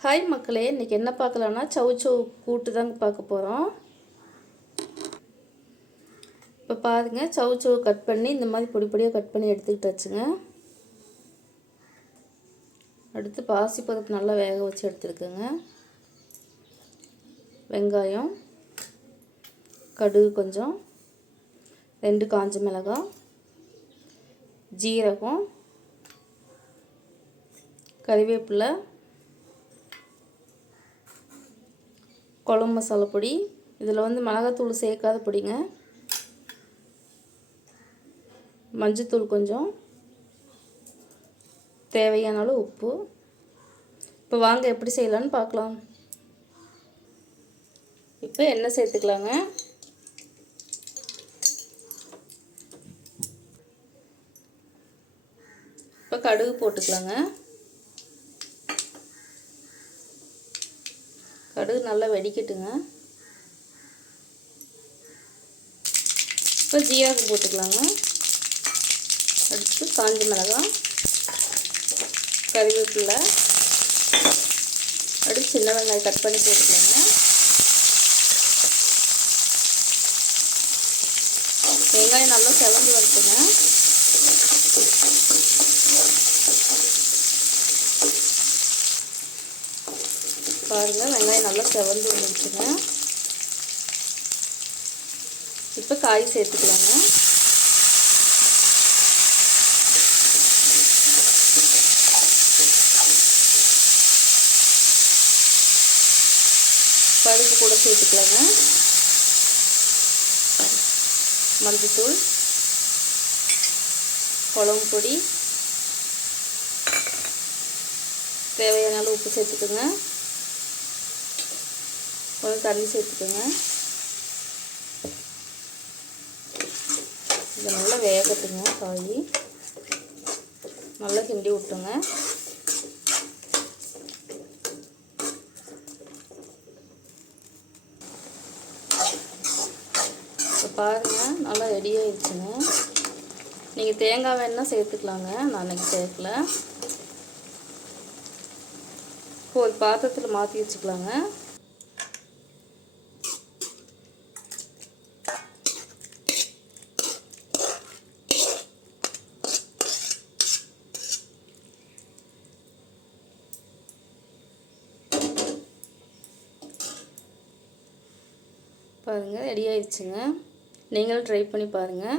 Hi மக்களே. இன்றைக்கி என்ன பார்க்கலான்னா சவு சவு கூட்டு தாங்க பார்க்க போகிறோம் இப்போ பாருங்க சவு சவு கட் பண்ணி இந்த மாதிரி பொடி பொடியாக கட் பண்ணி எடுத்துக்கிட்டாச்சுங்க அடுத்து பாசிப்பருப்பு நல்லா வேக வச்சு எடுத்துருக்குங்க. வெங்காயம் கடுகு கொஞ்சம் ரெண்டு காஞ்ச மிளகாய் ஜீரகம் கறிவேப்பிலை குழம்பு மசாலா பொடி இதில் வந்து மிளகாத்தூள் சேர்க்காத பொடிங்க. மஞ்சத்தூள் கொஞ்சம். தேவையான அளவு உப்பு. இப்போ வாங்க எப்படி செய்யலான்னு பார்க்கலாம் இப்போ எண்ணெய் சேர்த்துக்கலாங்க. இப்போ கடுகு போட்டுக்கலாங்க. கடுகு நல்லா வெடிக்கட்டுங்க. இப்போ ஜீரகம் போட்டுக்கலாங்க. அடுத்து காஞ்ச மிளகாய் கறிவேப்பிலை அடுத்து சின்ன வெங்காயம் கட் பண்ணி போட்டுக்கலாங்க. வெங்காயம் நல்லா செவந்து வரட்டுங்க. பாருங்கள் வெங்காயம் நல்லா செவந்து வந்துருச்சுங்க. இப்போ காய் சேர்த்துக்கலாங்க. பருப்பு கூட சேர்த்துக்கலாங்க. மஞ்சத்தூள் குழம்பு பொடி தேவையான அளவு உப்பு சேர்த்துக்கோங்க. கொஞ்சம் தண்ணி சேர்த்துக்கோங்க. இது நல்லா வேகட்டுங்க காய். நல்லா கிண்டி விட்டுங்க இப்போ பாருங்கள் நல்லா ரெடி ஆயிடுச்சுங்க. நீங்கள் தேங்காய் வேணால் சேர்த்துக்கலாங்க. நான் அன்றைக்கி சேர்க்கல. இப்போ ஒரு பாத்திரத்தில் மாற்றி வச்சுக்கலாங்க. பாருங்கள் ரெடி ஆயிடுச்சுங்க. நீங்களும் ட்ரை பண்ணி பாருங்கள்